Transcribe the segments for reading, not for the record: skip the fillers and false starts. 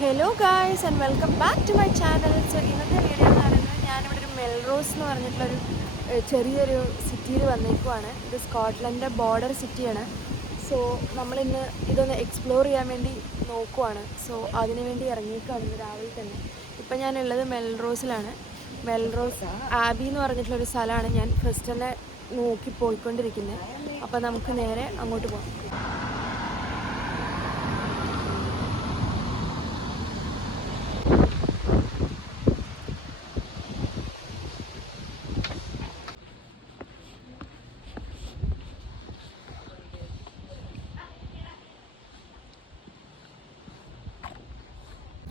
Hello guys and welcome back to my channel. So ഇന്നത്തെ video എന്ന് പറയുന്നത് ഞാനിവിടെ ഒരു മെൽറോസ് എന്ന് പറഞ്ഞിട്ടുള്ളൊരു ചെറിയൊരു സിറ്റിയിൽ വന്നേക്കുവാണ്. ഇത് സ്കോട്ട്ലൻഡിൻ്റെ ബോർഡർ സിറ്റിയാണ്. സോ നമ്മളിന്ന് ഇതൊന്ന് എക്സ്പ്ലോർ ചെയ്യാൻ വേണ്ടി നോക്കുവാണ്. സോ അതിനു വേണ്ടി ഇറങ്ങിയേക്കുവാണ് ഇന്ന് രാവിലെ തന്നെ. ഇപ്പം ഞാനുള്ളത് മെൽറോസിലാണ്. മെൽറോസ് ആബി എന്ന് പറഞ്ഞിട്ടുള്ളൊരു സ്ഥലമാണ് ഞാൻ ഫസ്റ്റ് തന്നെ നോക്കി പോയിക്കൊണ്ടിരിക്കുന്നത്. അപ്പോൾ നമുക്ക് നേരെ അങ്ങോട്ട് പോകാം.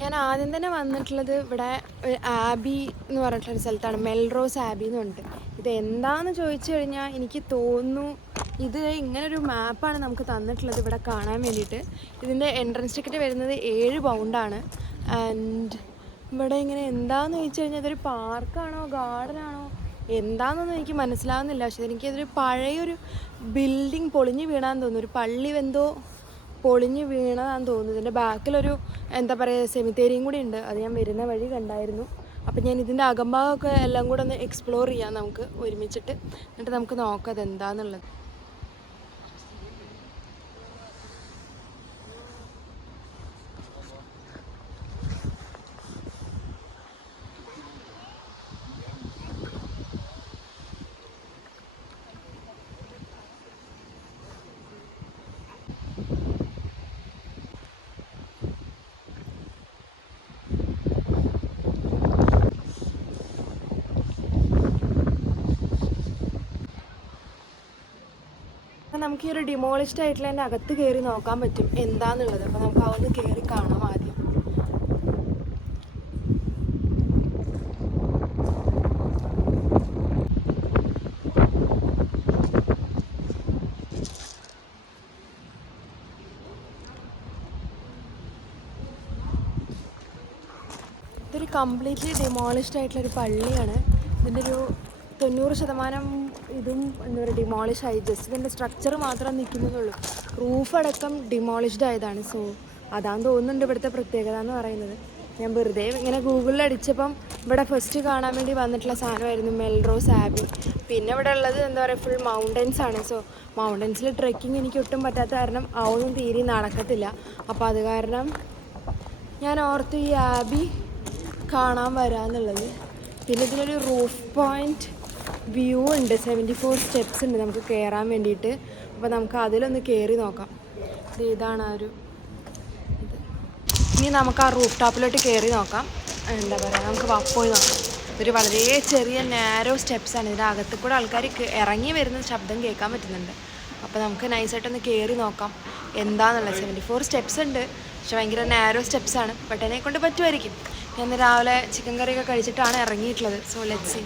ഞാൻ ആദ്യം തന്നെ വന്നിട്ടുള്ളത് ഇവിടെ ആബി എന്ന് പറഞ്ഞിട്ടുള്ളൊരു സ്ഥലത്താണ്. മെൽറോസ് ആബി എന്ന് പറഞ്ഞിട്ട്. ഇത് എന്താണെന്ന് ചോദിച്ചു കഴിഞ്ഞാൽ എനിക്ക് തോന്നുന്നു ഇത് ഇങ്ങനൊരു മാപ്പാണ് നമുക്ക് തന്നിട്ടുള്ളത് ഇവിടെ കാണാൻ വേണ്ടിയിട്ട്. ഇതിൻ്റെ എൻട്രൻസ് ടിക്കറ്റ് വരുന്നത് 7 പൗണ്ടാണ്. ആൻഡ് ഇവിടെ ഇങ്ങനെ എന്താണെന്ന് ചോദിച്ചു കഴിഞ്ഞാൽ ഇതൊരു പാർക്കാണോ ഗാർഡനാണോ എന്താണെന്നൊന്നും എനിക്ക് മനസ്സിലാവുന്നില്ല. പക്ഷേ എനിക്കതൊരു പഴയൊരു ബിൽഡിങ് പൊളിഞ്ഞ് വീണാന്ന് തോന്നുന്നു. ഒരു പള്ളി എന്തോ പൊളിഞ്ഞ് വീണതാന്ന് തോന്നുന്നു. ഇതിൻ്റെ ബാക്കിലൊരു എന്താ പറയുക സെമിത്തേരിയും കൂടി ഉണ്ട്. അത് ഞാൻ വരുന്ന വഴി കണ്ടായിരുന്നു. അപ്പം ഞാൻ ഇതിൻ്റെ അകംഭാഗമൊക്കെ എല്ലാം കൂടെ ഒന്ന് എക്സ്പ്ലോർ ചെയ്യാം നമുക്ക് ഒരുമിച്ചിട്ട്. എന്നിട്ട് നമുക്ക് നോക്കാം അതെന്താണെന്നുള്ളത്. നമുക്ക് ഈ ഒരു ഡിമോളിഷ്ഡ് ആയിട്ടുള്ള അതിൻ്റെ അകത്ത് കയറി നോക്കാൻ പറ്റും എന്താന്നുള്ളത്. അപ്പോൾ നമുക്ക് അതൊന്ന് കയറി കാണാം ആദ്യം. ഇതൊരു കംപ്ലീറ്റ്ലി ഡിമോളിഷ്ഡ് ആയിട്ടുള്ളൊരു പള്ളിയാണ്. ഇതിൻ്റെ ഒരു 90% ഇതും എന്താ പറയുക ഡിമോളിഷ് ആയി. ജസ്റ്റ് ഇതിൻ്റെ സ്ട്രക്ചർ മാത്രം നിൽക്കുന്നതുള്ളൂ. റൂഫ് അടക്കം ഡിമോളിഷ്ഡ് ആയതാണ്. സോ അതാന്ന് തോന്നുന്നുണ്ട് ഇവിടുത്തെ പ്രത്യേകത എന്ന് പറയുന്നത്. ഞാൻ വെറുതെ ഇങ്ങനെ ഗൂഗിളിൽ അടിച്ചപ്പം ഇവിടെ ഫസ്റ്റ് കാണാൻ വേണ്ടി വന്നിട്ടുള്ള സാധനമായിരുന്നു മെൽറോസ് ആബി. പിന്നെ ഇവിടെ ഉള്ളത് എന്താ പറയുക ഫുൾ മൗണ്ടൻസ് ആണ്. സോ മൗണ്ടൻസിൽ ട്രെക്കിങ് എനിക്ക് ഒട്ടും പറ്റാത്ത കാരണം അതൊന്നും തീരെ നടക്കത്തില്ല. അപ്പോൾ അത് കാരണം ഞാൻ ഓർത്ത് ഈ ആബി കാണാൻ വരാമെന്നുള്ളത്. പിന്നെ ഇതിനൊരു റൂഫ് പോയിൻറ്റ് വ്യൂ ഉണ്ട്. 74 സ്റ്റെപ്സ് ഉണ്ട് നമുക്ക് കയറാൻ വേണ്ടിയിട്ട്. അപ്പോൾ നമുക്ക് അതിലൊന്ന് കയറി നോക്കാം. ഇതാണ് ആ ഒരു ഇത്. ഇനി നമുക്ക് ആ റൂഫ് ടോപ്പിലോട്ട് കയറി നോക്കാം. എന്താ പറയുക നമുക്ക് പോയി നോക്കാം. ഒരു വളരെ ചെറിയ നാരോ സ്റ്റെപ്സാണ്. ഇതിൻ്റെ അകത്ത് കൂടെ ആൾക്കാർ ഇറങ്ങി വരുന്ന ശബ്ദം കേൾക്കാൻ പറ്റുന്നുണ്ട്. അപ്പോൾ നമുക്ക് നൈസായിട്ടൊന്ന് കയറി നോക്കാം എന്താണെന്നുള്ളത്. 74 സ്റ്റെപ്സ് ഉണ്ട്. പക്ഷെ ഭയങ്കര നാരോ സ്റ്റെപ്സാണ്. ബട്ട് എന്നെ കൊണ്ട് പറ്റുമായിരിക്കും. ഞാൻ രാവിലെ ചിക്കൻ കറിയൊക്കെ കഴിച്ചിട്ടാണ് ഇറങ്ങിയിട്ടുള്ളത്. So let's see.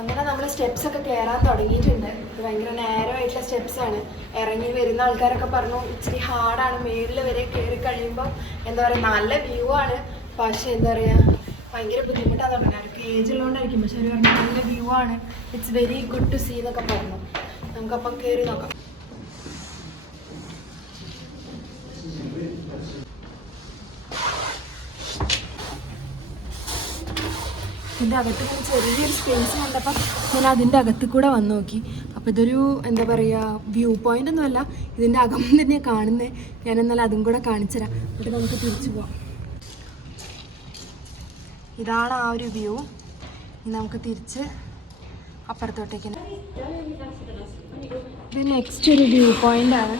അങ്ങനെ നമ്മൾ സ്റ്റെപ്സൊക്കെ കയറാൻ തുടങ്ങിയിട്ടുണ്ട്. ഇത് ഭയങ്കര നാരോ ആയിട്ടുള്ള സ്റ്റെപ്സാണ്. ഇറങ്ങി വരുന്ന ആൾക്കാരൊക്കെ പറഞ്ഞു ഇച്ചിരി ഹാർഡാണ്. മേളിൽ വരെ കയറി കഴിയുമ്പോൾ എന്താ പറയുക നല്ല വ്യൂ ആണ്. പക്ഷേ എന്താ പറയുക ഭയങ്കര ബുദ്ധിമുട്ടാന്ന് പറഞ്ഞു. അവർക്ക് ഏജ് ഉള്ളതുകൊണ്ടായിരിക്കും. പക്ഷെ അവർ പറഞ്ഞു നല്ല വ്യൂ ആണ്, it's very good to see എന്നൊക്കെ പറഞ്ഞു. നമുക്കപ്പം കയറി നോക്കാം. ഇതിൻ്റെ അകത്ത് ഞാൻ ചെറിയൊരു സ്പേസ് കണ്ടപ്പോൾ ഞാൻ അതിൻ്റെ അകത്ത് കൂടെ വന്ന് നോക്കി. അപ്പോൾ ഇതൊരു എന്താ പറയുക വ്യൂ പോയിൻ്റ് ഒന്നുമല്ല, ഇതിൻ്റെ അകം തന്നെ കാണുന്നത്. ഞാൻ എന്നാലും അതും കൂടെ കാണിച്ചു തരാം. എന്നിട്ട് നമുക്ക് തിരിച്ചു പോവാം. ഇതാണ് ആ ഒരു വ്യൂ. ഇനി നമുക്ക് തിരിച്ച് അപ്പുറത്തോട്ടേക്ക്. ഇത് നെക്സ്റ്റ് ഒരു വ്യൂ പോയിൻ്റാണ്.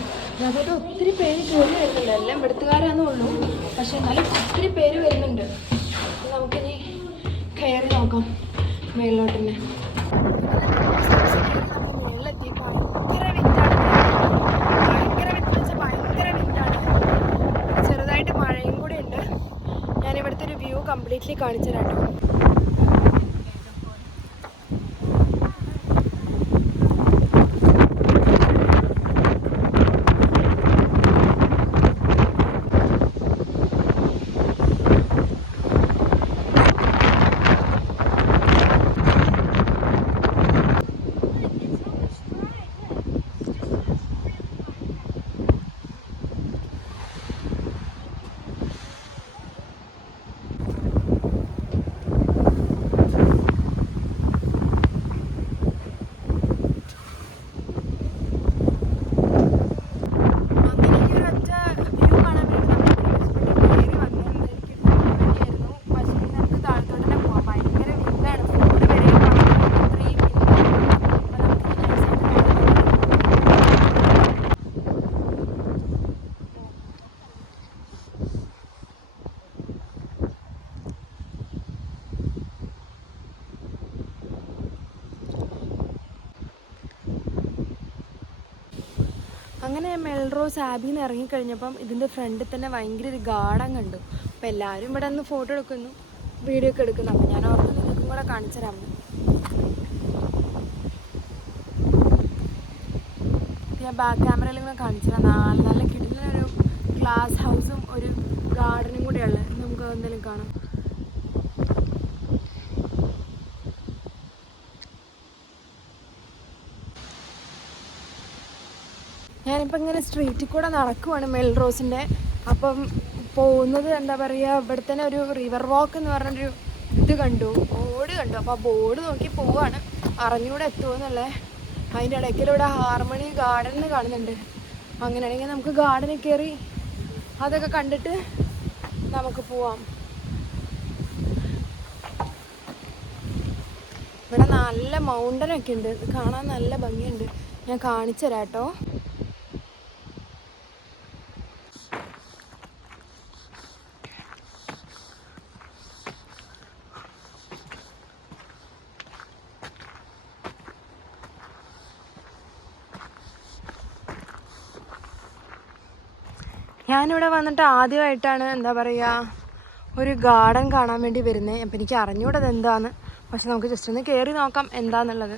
അതായത് ഒത്തിരി പേര് കയറി വരുന്നുണ്ട്. എല്ലാം ഇവിടുത്തുകാരാന്നേ ഉള്ളൂ. പക്ഷെ എന്നാലും ഒത്തിരി പേര് വരുന്നുണ്ട്. നമുക്കിനി കയറി നോക്കാം മേളിലോട്ട് തന്നെ. മേളിലെത്തി. ഭയങ്കര വിറ്റാണ്. ഭയങ്കര വിറ്റ് വെച്ചാൽ ഭയങ്കര വിറ്റാണ്. ചെറുതായിട്ട് മഴയും കൂടെ ഉണ്ട്. ഞാൻ ഇവിടുത്തെ ഒരു വ്യൂ കംപ്ലീറ്റ്ലി കാണിച്ചു തരാം കേട്ടോ. അങ്ങനെ മെൽറോസ് ആബിയിൽ നിന്ന് ഇറങ്ങിക്കഴിഞ്ഞപ്പം ഇതിൻ്റെ ഫ്രണ്ടിൽ തന്നെ ഭയങ്കര ഒരു ഗാർഡൻ കണ്ടു. അപ്പോൾ എല്ലാവരും ഇവിടെ നിന്ന് ഫോട്ടോ എടുക്കുന്നു, വീഡിയോ ഒക്കെ എടുക്കുന്നു. അപ്പോൾ ഞാൻ ഓർത്ത് നിങ്ങൾക്കും കൂടെ കാണിച്ചു തരാം. ഞാൻ ബാക്ക് ക്യാമറയിൽ കൂടെ കാണിച്ചു തരാം. നല്ല കിട്ടുന്നൊരു ഗ്ലാസ് ഹൗസും ഒരു ഗാർഡനും കൂടെയുള്ളത്. നമുക്ക് എന്തെങ്കിലും കാണാം. ഞാനിപ്പോൾ ഇങ്ങനെ സ്ട്രീറ്റിൽ കൂടെ നടക്കുവാണ് മെൽറോസിൻ്റെ. അപ്പം പോകുന്നത് എന്താ പറയുക, ഇവിടെ തന്നെ ഒരു റിവർ വാക്ക് എന്ന് പറഞ്ഞൊരു ഇത് കണ്ടു, ബോർഡ് കണ്ടു. അപ്പോൾ ആ ബോർഡ് നോക്കി പോവാണ്, അറിഞ്ഞൂടെ എത്തുമെന്നുള്ളത്. അതിൻ്റെ ഇടയ്ക്കിലൂടെ ഹാർമണി ഗാർഡൻ കാണുന്നുണ്ട്. അങ്ങനെയാണെങ്കിൽ നമുക്ക് ഗാർഡനിൽ കയറി അതൊക്കെ കണ്ടിട്ട് നമുക്ക് പോവാം. ഇവിടെ നല്ല മൗണ്ടനൊക്കെ ഉണ്ട്, കാണാൻ നല്ല ഭംഗിയുണ്ട്. ഞാൻ കാണിച്ചു തരാം കേട്ടോ. ഞാനിവിടെ വന്നിട്ട് ആദ്യമായിട്ടാണ് എന്താ പറയുക ഒരു ഗാർഡൻ കാണാൻ വേണ്ടി വരുന്നത്. അപ്പം എനിക്ക് അറിഞ്ഞൂടത് എന്താന്ന്, പക്ഷെ നമുക്ക് ജസ്റ്റ് ഒന്ന് കയറി നോക്കാം എന്താന്നുള്ളത്.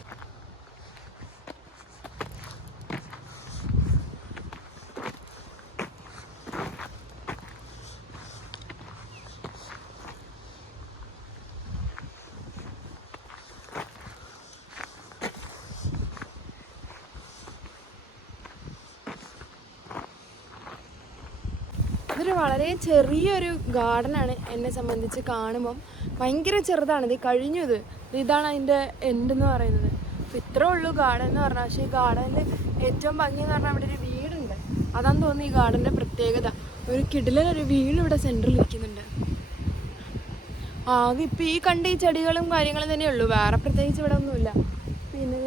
ഇതൊരു വളരെ ചെറിയൊരു ഗാർഡനാണ്. എന്നെ സംബന്ധിച്ച് കാണുമ്പം ഭയങ്കര ചെറുതാണ്. ഇത് കഴിഞ്ഞു, ഇതാണ് അതിൻ്റെ എൻഡ് എന്ന് പറയുന്നത്. അപ്പോൾ ഇത്രേ ഉള്ളൂ ഗാർഡൻ എന്ന് പറഞ്ഞാൽ. പക്ഷേ ഈ ഗാർഡനിൽ ഏറ്റവും ഭംഗി എന്ന് പറഞ്ഞാൽ ഇവിടെ ഒരു വീടുണ്ട്. അതാന്ന് തോന്നുന്നു ഈ ഗാർഡൻ്റെ പ്രത്യേകത. ഒരു കിടിലൊരു വീട് ഇവിടെ സെൻറ്ററിൽ ഇരിക്കുന്നുണ്ട്. ആകെ ഇപ്പം ഈ കണ്ട ഈ ചെടികളും കാര്യങ്ങളും തന്നെ ഉള്ളൂ, വേറെ പ്രത്യേകിച്ച് ഇവിടെ ഒന്നുമില്ല. പിന്നെ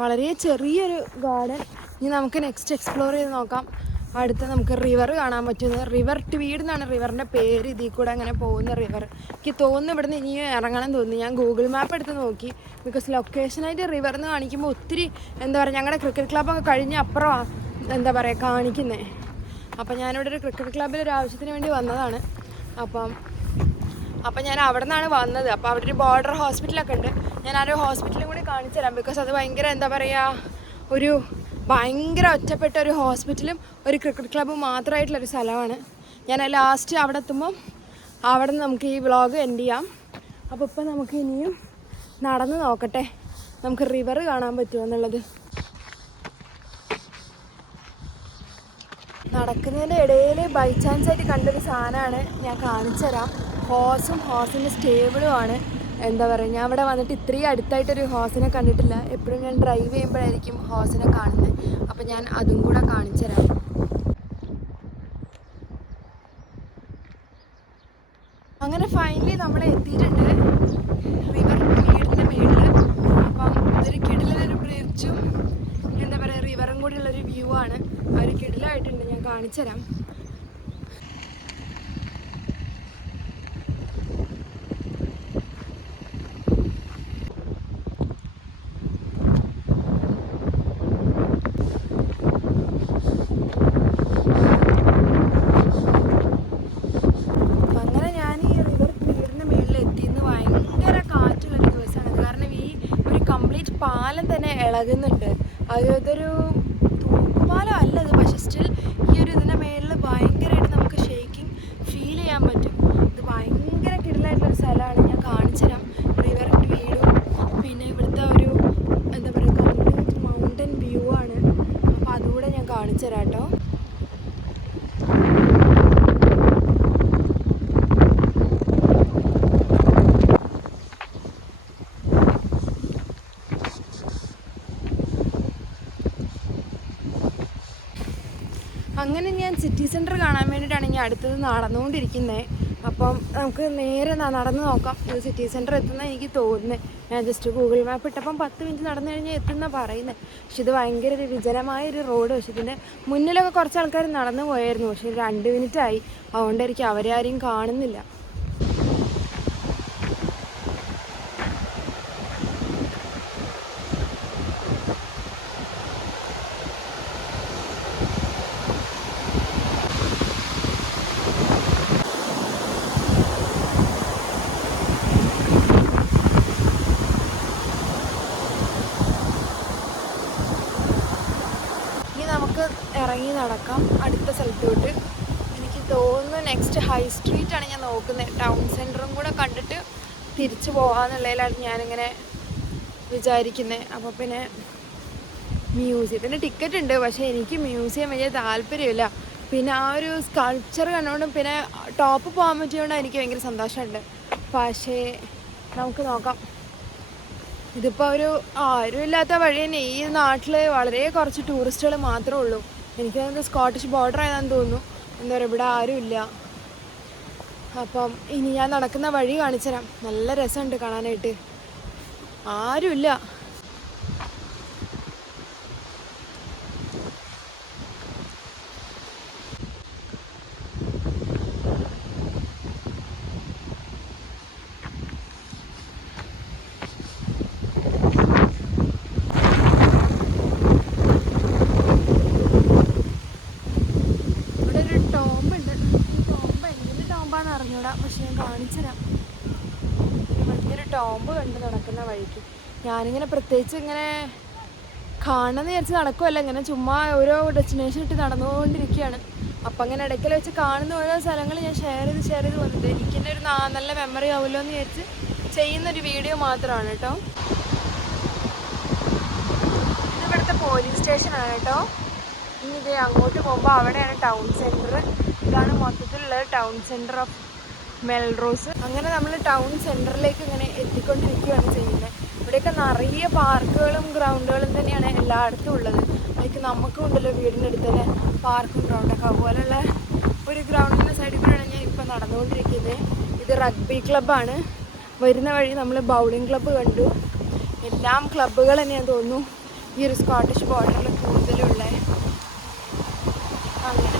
വളരെ ചെറിയൊരു ഗാർഡൻ. ഇനി നമുക്ക് നെക്സ്റ്റ് എക്സ്പ്ലോർ ചെയ്ത് നോക്കാം. അടുത്ത് നമുക്ക് റിവർ കാണാൻ പറ്റുന്നത്. റിവർ ട്വീഡ് എന്നാണ് റിവറിൻ്റെ പേര്. ഇതിൽ കൂടെ അങ്ങനെ പോകുന്ന റിവർ. എനിക്ക് തോന്നുന്നു ഇവിടുന്ന് ഇനി ഇറങ്ങണം തോന്നുന്നു. ഞാൻ ഗൂഗിൾ മാപ്പ് എടുത്ത് നോക്കി. ബിക്കോസ് ലൊക്കേഷനായിട്ട് റിവർ എന്ന് കാണിക്കുമ്പോൾ ഒത്തിരി എന്താ പറയുക, ഞങ്ങളുടെ ക്രിക്കറ്റ് ക്ലബ്ബൊക്കെ കഴിഞ്ഞ് അപ്പുറമാണ് എന്താ പറയുക കാണിക്കുന്നത്. അപ്പം ഞാനിവിടെ ഒരു ക്രിക്കറ്റ് ക്ലബ്ബിൽ ഒരു ആവശ്യത്തിന് വേണ്ടി വന്നതാണ്. അപ്പം ഞാൻ അവിടെ നിന്നാണ് വന്നത്. അപ്പോൾ അവിടെ ഒരു ബോർഡർ ഹോസ്പിറ്റലൊക്കെ ഉണ്ട്. ഞാൻ ആ ഒരു ഹോസ്പിറ്റലും കൂടി കാണിച്ചു തരാം. ബിക്കോസ് അത് ഭയങ്കര എന്താ പറയുക, ഒരു ഭയങ്കര ഒറ്റപ്പെട്ട ഒരു ഹോസ്പിറ്റലും ഒരു ക്രിക്കറ്റ് ക്ലബ്ബും മാത്രമായിട്ടുള്ളൊരു സ്ഥലമാണ്. ഞാൻ ലാസ്റ്റ് അവിടെ എത്തുമ്പം അവിടെ നിന്ന് നമുക്ക് ഈ വ്ളോഗ് എൻഡ് ചെയ്യാം. അപ്പോൾ ഇപ്പം നമുക്ക് ഇനിയും നടന്ന് നോക്കട്ടെ നമുക്ക് റിവർ കാണാൻ പറ്റുമോ എന്നുള്ളത്. നടക്കുന്നതിൻ്റെ ഇടയിൽ ബൈ ചാൻസ് ആയിട്ട് കണ്ടൊരു സാധനമാണ്, ഞാൻ കാണിച്ചു തരാം. ഹോസിൻ്റെ സ്റ്റേബിളുമാണ്. എന്താ പറയുക, ഞാൻ ഇവിടെ വന്നിട്ട് ഇത്രയും അടുത്തായിട്ടൊരു ഹോസിനെ കണ്ടിട്ടില്ല. എപ്പോഴും ഞാൻ ഡ്രൈവ് ചെയ്യുമ്പോഴായിരിക്കും ഹോസിനെ കാണുന്നത്. അപ്പം ഞാൻ അതും കൂടെ കാണിച്ചു തരാം. അങ്ങനെ ഫൈനലി നമ്മൾ എത്തിയിട്ടുണ്ട് റിവർ വീടിൻ്റെ മേളിൽ. അപ്പം ഇതൊരു കിടിലൊരു ബ്രിഡ്ജും എന്താ പറയുക റിവറും കൂടിയുള്ളൊരു വ്യൂ ആണ്. ആ ഒരു കിടിലായിട്ടുണ്ട്, ഞാൻ കാണിച്ചു തരാം. പാലം തന്നെ ഇളകുന്നുണ്ട്. അതൊരു തൂക്കുപാലം അല്ലത്, പക്ഷെ സ്റ്റിൽ ഈ ഒരു ഇതിൻ്റെ മേളിൽ ഭയങ്കരമായിട്ട് നമുക്ക് ഷേക്കിങ് ഫീൽ ചെയ്യാൻ പറ്റും. ഇത് ഭയങ്കര കിടിലായിട്ടുള്ളൊരു സ്ഥലമാണ്, ഞാൻ കാണിച്ചു തരാം. റിവർ ട്വീഡും പിന്നെ ഇവിടുത്തെ ഒരു എന്താ പറയുക കംപ്ലീറ്റ് മൗണ്ടൻ വ്യൂ ആണ്. അപ്പോൾ അതുകൂടെ ഞാൻ കാണിച്ചു തരാം കേട്ടോ. അങ്ങനെ ഞാൻ സിറ്റി സെൻറ്റർ കാണാൻ വേണ്ടിയിട്ടാണ് ഇനി അടുത്തത് നടന്നുകൊണ്ടിരിക്കുന്നത്. അപ്പം നമുക്ക് നേരെ നടന്ന് നോക്കാം. ഇത് സിറ്റി സെൻറ്റർ എത്തുന്ന എനിക്ക് തോന്നുന്നത്. ഞാൻ ജസ്റ്റ് ഗൂഗിൾ മാപ്പ് ഇട്ടപ്പം 10 മിനിറ്റ് നടന്നു കഴിഞ്ഞാൽ എത്തുന്ന പറയുന്നത്. പക്ഷെ ഇത് ഭയങ്കര ഒരു വിജനമായൊരു റോഡ്. പക്ഷെ ഇതിൻ്റെ മുന്നിലൊക്കെ കുറച്ച് ആൾക്കാർ നടന്നു പോയായിരുന്നു. പക്ഷേ 2 മിനിറ്റായി, അതുകൊണ്ടായിരിക്കും അവരെ ആരെയും കാണുന്നില്ല. നമുക്ക് ഇറങ്ങി നടക്കാം അടുത്ത സ്ഥലത്തോട്ട്. എനിക്ക് തോന്നുന്നു നെക്സ്റ്റ് ഹൈ സ്ട്രീറ്റാണ് ഞാൻ നോക്കുന്നത്. ടൗൺ സെൻറ്ററും കൂടെ കണ്ടിട്ട് തിരിച്ചു പോകാമെന്നുള്ളതിലാണ് ഞാനിങ്ങനെ വിചാരിക്കുന്നത്. അപ്പോൾ പിന്നെ മ്യൂസിയത്തിൻ്റെ ടിക്കറ്റ് ഉണ്ട്, പക്ഷേ എനിക്ക് മ്യൂസിയം വലിയ താല്പര്യമില്ല. പിന്നെ ആ ഒരു സ്കൾപ്ചർ കണ്ടുകൊണ്ടും പിന്നെ ടോപ്പ് പോകാൻ പറ്റിയതുകൊണ്ട് എനിക്ക് ഭയങ്കര സന്തോഷമുണ്ട്. പക്ഷേ നമുക്ക് നോക്കാം. ഇതിപ്പോൾ ഒരു ആരും ഇല്ലാത്ത വഴി തന്നെ. ഈ നാട്ടിൽ വളരെ കുറച്ച് ടൂറിസ്റ്റുകൾ മാത്രമേ ഉള്ളൂ. എനിക്ക് തോന്നുന്നത് സ്കോട്ടിഷ് ബോർഡർ ആയതാണെന്ന് തോന്നുന്നു. എന്താ പറയുക, ഇവിടെ ആരുമില്ല. അപ്പം ഇനി ഞാൻ നടക്കുന്ന വഴി കാണിച്ചു തരാം. നല്ല രസമുണ്ട് കാണാനായിട്ട്. ആരുമില്ല. അറിഞ്ഞൂടാ, പക്ഷെ ഞാൻ കാണിച്ചു തരാം. വലിയൊരു ടോംബ് കണ്ട് നടക്കുന്ന വഴിക്ക് ഞാനിങ്ങനെ പ്രത്യേകിച്ച് ഇങ്ങനെ കാണണമെന്ന് വിചാരിച്ച് നടക്കുമല്ല, ഇങ്ങനെ ചുമ്മാ ഓരോ ഡെസ്റ്റിനേഷൻ ഇട്ട് നടന്നുകൊണ്ടിരിക്കുകയാണ്. അപ്പം അങ്ങനെ ഇടയ്ക്കൽ വെച്ച് കാണുന്ന ഓരോ സ്ഥലങ്ങൾ ഞാൻ ഷെയർ ചെയ്ത് വന്നിട്ട് എനിക്ക് തന്നെ ഒരു നല്ല മെമ്മറി ആവുമല്ലോ എന്ന് വിചാരിച്ച് ചെയ്യുന്നൊരു വീഡിയോ മാത്രമാണ് കേട്ടോ. ഇത് ഇവിടുത്തെ പോലീസ് സ്റ്റേഷനാണ് കേട്ടോ. ഇനി ഇത് അങ്ങോട്ട് പോകുമ്പോൾ അവിടെയാണ് ടൗൺ സെൻറ്റർ. ഇതാണ് മൊത്തത്തിലുള്ള ടൗൺ സെൻറ്റർ ഓഫ് മെൽറോസ്. അങ്ങനെ നമ്മൾ ടൗൺ സെൻറ്ററിലേക്ക് ഇങ്ങനെ എത്തിക്കൊണ്ടിരിക്കുകയാണ് ചെയ്യുന്നത്. ഇവിടെയൊക്കെ നിറയെ പാർക്കുകളും ഗ്രൗണ്ടുകളും തന്നെയാണ് എല്ലായിടത്തും ഉള്ളത്. അതിലേക്ക് നമുക്കും ഉണ്ടല്ലോ വീടിനടുത്ത് തന്നെ പാർക്കും ഗ്രൗണ്ടൊക്കെ. അതുപോലെയുള്ള ഒരു ഗ്രൗണ്ടിൻ്റെ സൈഡിൽ കൂടെയാണ് ഞാൻ ഇപ്പോൾ നടന്നുകൊണ്ടിരിക്കുന്നത്. ഇത് റഗ്ബി ക്ലബ്ബാണ്. വരുന്ന വഴി നമ്മൾ ബൗളിംഗ് ക്ലബ്ബ് കണ്ടു. എല്ലാം ക്ലബ്ബുകൾ തന്നെയാണെന്ന് തോന്നുന്നു ഈ ഒരു സ്കോട്ടിഷ് ബോർഡറിൽ കൂടുതലുള്ള. അങ്ങനെ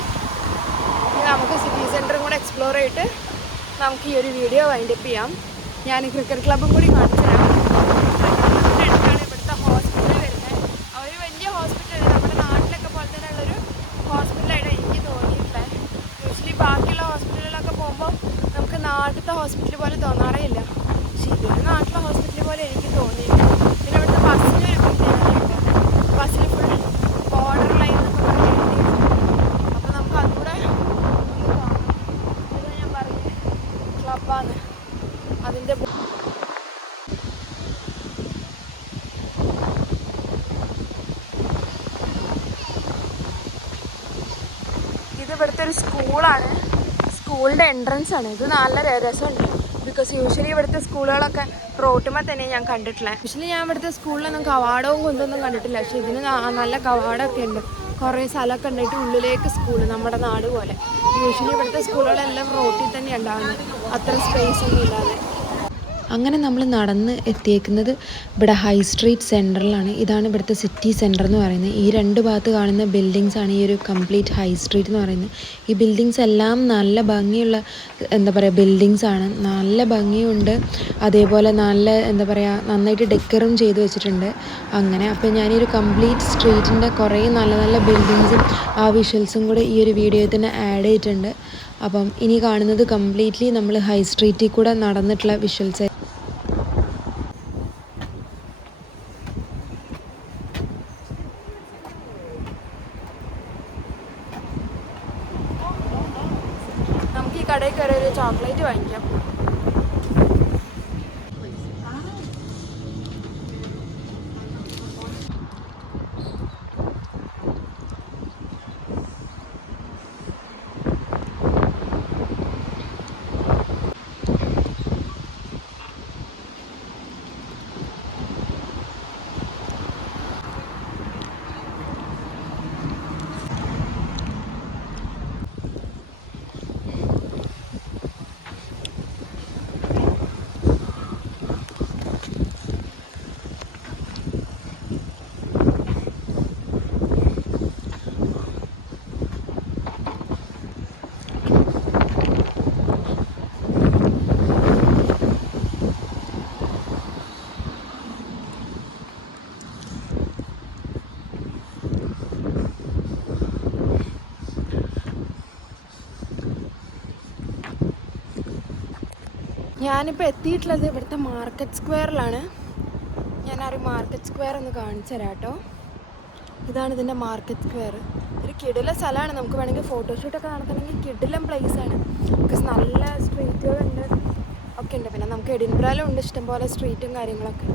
നമുക്ക് സിറ്റി സെൻറ്ററും കൂടെ എക്സ്പ്ലോർ ചെയ്തിട്ട് നമുക്ക് ഈ ഒരു വീഡിയോ വൈൻഡപ്പ് ചെയ്യാം. ഞാൻ ക്രിക്കറ്റ് ക്ലബ്ബും കൂടി കാണിച്ചു തരാം. അടുത്താണ് ഇവിടുത്തെ ഹോസ്പിറ്റൽ വരുന്നത്. ഒരു വലിയ ഹോസ്പിറ്റൽ, നമ്മുടെ നാട്ടിലൊക്കെ പോലെ തന്നെ ഉള്ളൊരു ഹോസ്പിറ്റലായിട്ട് എനിക്ക് തോന്നിയിട്ടുള്ളത്. യൂഷ്വലി ബാക്കിയുള്ള ഹോസ്പിറ്റലുകളൊക്കെ പോകുമ്പോൾ നമുക്ക് നാട്ടിലത്തെ ഹോസ്പിറ്റൽ പോലെ തോന്നാറേ ഇല്ല. പക്ഷേ ഇതൊരു നാട്ടിലെ ഹോസ്പിറ്റൽ പോലെ എനിക്ക് തോന്നിയില്ല. പിന്നെ ഇവിടുത്തെ ബസ്സിന് ഒരു പ്രത്യേകതയുണ്ട്. ബസ്സിൽ ഫുൾ ബോർഡർ ലൈൻ എന്നൊക്കെ പറയുന്നത്. അപ്പോൾ നമുക്ക് അതുകൂടെ ഞാൻ പറഞ്ഞ ക്ലബ്ബാണ് അതിൻ്റെ. ഇത് ഇവിടുത്തെ ഒരു സ്കൂളാണ്. സ്കൂളിൻ്റെ എൻട്രൻസ് ആണ്. ഇത് നല്ല രസമുണ്ട്. ബിക്കോസ് യൂഷ്വലി ഇവിടുത്തെ സ്കൂളുകളൊക്കെ റോട്ടുമ്പോൾ തന്നെ ഞാൻ കണ്ടിട്ടില്ല. യൂഷ്വലി ഞാൻ ഇവിടുത്തെ സ്കൂളിലൊന്നും കവാടവും കൊണ്ടൊന്നും കണ്ടിട്ടില്ല. പക്ഷെ ഇതിന് നല്ല കവാടമൊക്കെ ഉണ്ട്. കുറേ സ്ഥലമൊക്കെ ഉണ്ടായിട്ട് ഉള്ളിലേക്ക് സ്കൂൾ, നമ്മുടെ നാട് പോലെ. യൂഷ്വലി ഇവിടുത്തെ സ്കൂളുകളെല്ലാം റോട്ടിൽ തന്നെ ഉണ്ടാകുന്നത്, അത്ര സ്പേസ് ഒന്നും ഇല്ലാതെ. അങ്ങനെ നമ്മൾ നടന്ന് എത്തിയേക്കുന്നത് ഇവിടെ ഹൈ സ്ട്രീറ്റ് സെൻറ്ററിലാണ്. ഇതാണ് ഇവിടുത്തെ സിറ്റി സെൻറ്റർ എന്ന് പറയുന്നത്. ഈ രണ്ട് ഭാഗത്ത് കാണുന്ന ബിൽഡിങ്സ് ആണ് ഈ ഒരു കംപ്ലീറ്റ് ഹൈ സ്ട്രീറ്റ് എന്ന് പറയുന്നത്. ഈ ബിൽഡിങ്സ് എല്ലാം നല്ല ഭംഗിയുള്ള ബിൽഡിങ്സ് ആണ്. നല്ല ഭംഗിയുണ്ട്. അതേപോലെ നല്ല നന്നായിട്ട് ഡെക്കറും ചെയ്ത് വെച്ചിട്ടുണ്ട്. അങ്ങനെ അപ്പോൾ ഞാനീ ഒരു കംപ്ലീറ്റ് സ്ട്രീറ്റിൻ്റെ കുറേ നല്ല ബിൽഡിങ്സും ആ വിഷ്വൽസും കൂടെ ഈ ഒരു വീഡിയോയിൽ തന്നെ ആഡ് ചെയ്തിട്ടുണ്ട്. അപ്പം ഇനി കാണുന്നത് കംപ്ലീറ്റ്ലി നമ്മൾ ഹൈ സ്ട്രീറ്റിൽ കൂടെ നടന്നിട്ടുള്ള വിഷ്വൽസ്. നമുക്ക് ഈ കടയിൽ കയറി ഒരു ചോക്ലേറ്റ് വാങ്ങിക്കാം. ഞാനിപ്പോൾ എത്തിയിട്ടുള്ളത് ഇവിടുത്തെ മാർക്കറ്റ് സ്ക്വയറിലാണ്. ഞാനൊരു മാർക്കറ്റ് സ്ക്വയർ ഒന്ന് കാണിച്ചു തരാം കേട്ടോ. ഇതാണ് ഇതിൻ്റെ മാർക്കറ്റ് സ്ക്വയർ. ഒരു കിടിലൻ സ്ഥലമാണ്. നമുക്ക് വേണമെങ്കിൽ ഫോട്ടോഷൂട്ടൊക്കെ നടത്തണമെങ്കിൽ കിടിലൻ പ്ലേസാണ്. ബിക്കോസ് നല്ല സ്ട്രീറ്റുകളുണ്ട് ഒക്കെ ഉണ്ട്. പിന്നെ നമുക്ക് എഡിൻബ്രയിലും ഉണ്ട് ഇഷ്ടംപോലെ സ്ട്രീറ്റും കാര്യങ്ങളൊക്കെ.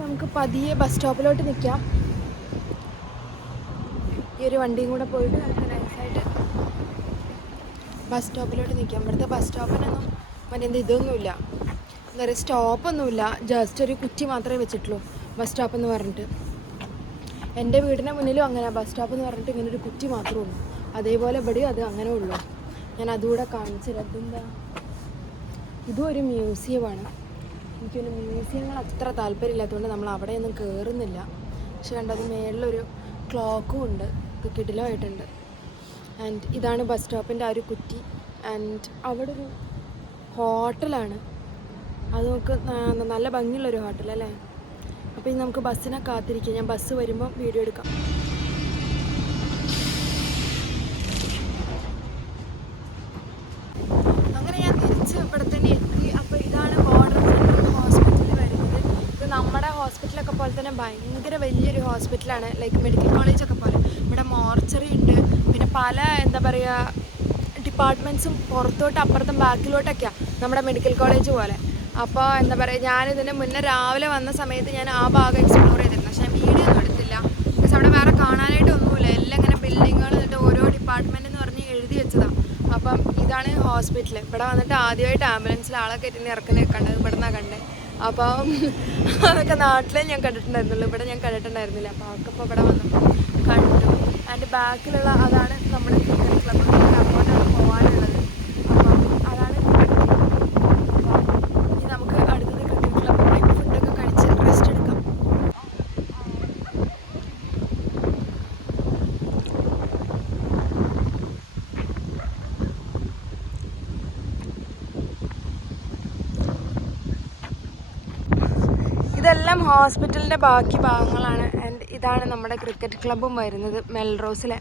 നമുക്ക് പതിയെ ബസ് സ്റ്റോപ്പിലോട്ട് നിൽക്കാം. ഈ ഒരു വണ്ടിയും കൂടെ പോയിട്ട് നമുക്ക് നൈസായിട്ട് ബസ് സ്റ്റോപ്പിലോട്ട് നിൽക്കാം. ഇവിടുത്തെ ബസ് സ്റ്റോപ്പിനൊന്നും മറ്റേ ഇതൊന്നുമില്ല, എന്താ പറയുക, സ്റ്റോപ്പൊന്നുമില്ല. ജസ്റ്റ് ഒരു കുറ്റി മാത്രമേ വെച്ചിട്ടുള്ളൂ ബസ് സ്റ്റോപ്പ് എന്ന് പറഞ്ഞിട്ട്. എൻ്റെ വീടിൻ്റെ മുന്നിലും അങ്ങനെ ബസ് സ്റ്റോപ്പ് എന്ന് പറഞ്ഞിട്ട് ഇങ്ങനെ ഒരു കുറ്റി മാത്രമേ ഉള്ളൂ. അതേപോലെ ഇവിടെയും അത് അങ്ങനെ ഉള്ളൂ. ഞാൻ അതുകൂടെ കാണിച്ചില്ല. അതെന്താ, ഇതും ഒരു മ്യൂസിയമാണ്. എനിക്കൊരു മ്യൂസിയങ്ങൾ അത്ര താല്പര്യമില്ലാത്തതുകൊണ്ട് നമ്മൾ അവിടെയൊന്നും കയറുന്നില്ല. പക്ഷെ കണ്ടത് മേളിലൊരു ക്ലോക്കും ഉണ്ട്. ഇത് കിടിലമായിട്ടുണ്ട്. ആൻഡ് ഇതാണ് ബസ് സ്റ്റോപ്പിൻ്റെ ആ ഒരു കുറ്റി. ആൻഡ് അവിടെ ഒരു ഹോട്ടലാണ്. അത് നമുക്ക് നല്ല ഭംഗിയുള്ളൊരു ഹോട്ടൽ അല്ലേ. അപ്പോൾ ഇനി നമുക്ക് ബസ്സിനെ കാത്തിരിക്കാം. ഞാൻ ബസ് വരുമ്പോൾ വീഡിയോ എടുക്കാം. അങ്ങനെ ഞാൻ തിരിച്ച് ഇവിടെ തന്നെ എത്തി. അപ്പോൾ ഇതാണ് മോഡേൺ ഹോസ്പിറ്റൽ വരുന്നത്. ഇത് നമ്മുടെ ഹോസ്പിറ്റലൊക്കെ പോലെ തന്നെ ഭയങ്കര വലിയൊരു ഹോസ്പിറ്റലാണ്. ലൈക്ക് മെഡിക്കൽ കോളേജൊക്കെ പോലെ. ഇവിടെ മോർച്ചറി ഉണ്ട്. പിന്നെ പല എന്താ പറയുക ഡിപ്പാർട്ട്മെൻറ്റ്സും പുറത്തോട്ട് അപ്പുറത്തും ബാക്കിലോട്ടൊക്കെയാണ് നമ്മുടെ മെഡിക്കൽ കോളേജ് പോലെ. അപ്പോൾ എന്താ പറയുക, ഞാനിതിന് മുന്നേ രാവിലെ വന്ന സമയത്ത് ഞാൻ ആ ഭാഗം എക്സ്പ്ലോർ ചെയ്തിരുന്നു. പക്ഷേ ഞാൻ വീഡിയോ ഒന്നും എടുത്തില്ല. ബിക്കോസ് അവിടെ വേറെ കാണാനായിട്ടൊന്നുമില്ല. എല്ലാം ഇങ്ങനെ ബിൽഡിങ്ങുകൾ എന്നിട്ട് ഓരോ ഡിപ്പാർട്ട്മെൻറ്റ് എന്ന് പറഞ്ഞ് എഴുതി വെച്ചതാണ്. അപ്പം ഇതാണ് ഹോസ്പിറ്റൽ. ഇവിടെ വന്നിട്ട് ആദ്യമായിട്ട് ആംബുലൻസിൽ ആളെ കയറ്റി ഇറക്കുന്നതൊക്കെ കണ്ടത് ഇവിടെ നിന്നാണ് കണ്ടത്. അപ്പം അതൊക്കെ നാട്ടിലേ ഞാൻ കണ്ടിട്ടുണ്ടായിരുന്നുള്ളൂ, ഇവിടെ ഞാൻ കണ്ടിട്ടുണ്ടായിരുന്നില്ല. അപ്പോൾ അവർക്കിപ്പോൾ ഇവിടെ വന്നപ്പോൾ കണ്ടു. അതിൻ്റെ ബാക്കിലുള്ള അതാണ് നമ്മുടെ ക്രിക്കറ്റ് ക്ലബ്ബ്. അങ്ങോട്ടാണ് പോകാനുള്ളത്. അപ്പം അതാണ് ഇനി നമുക്ക് അടുത്തത് ക്രിക്കറ്റ് ക്ലബ്ബിൽ ഫുഡൊക്കെ കഴിച്ച് റെസ്റ്റ് എടുക്കാം. ഇതെല്ലാം ഹോസ്പിറ്റലിൻ്റെ ബാക്കി ഭാഗങ്ങളാണ്. ആൻഡ് ഇതാണ് നമ്മുടെ ക്രിക്കറ്റ് ക്ലബ്ബും വരുന്നത് മെൽറോസിലെ.